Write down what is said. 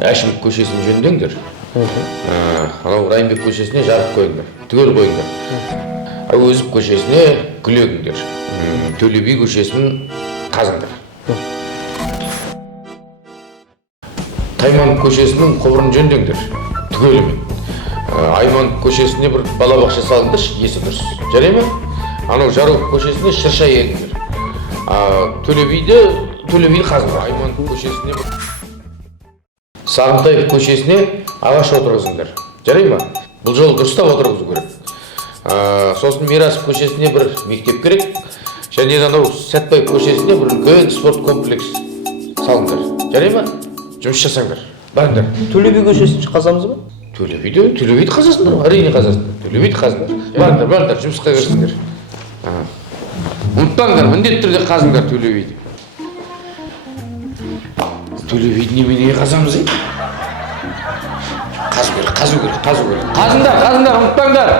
Әшімов көшесін жөндеңдер. Анау Райымбек көшесіне жарық қойыңдар, түгел қойыңдар. Әуезов көшесіне күлегіңдер. Төле би көшесін қазыңдар. Тайманов көшесінің құбырын жөндеңдер, түгелімен. Айманов көшесіне бір балабақша салыңдаршы, есі дұрыс. Жарай ма? Анау Жароков көшесіне шырша егіңдер. Төле биді қазыңдар. Айманов көшесіне Сағынтаев көшесіне ағаш отырғызыңдар. Жарай ма? Бұл жолы дұрыстап отырғызу керек. Сосын Мирасов көшесіне бір мектеп керек. Және анау Сәтбаев көшесіне бір үлкен спорт комплекс салыңдар. Жарай ма? Жұмыс жасаңдар. Барыңдар. Төле би көшесін қазамыз ба? Төле биді қазасыңдар. Әрине қазасыңдар. Төле биді қазыңдар. Барыңдар, жұмысқа кірісіңдер. Ұмытпаңдар, міндетті түрде қазыңдар Төле биді. Төле биді неменеге қазамыз, қазу керек. Қазыңдар, ұмытпаңдар.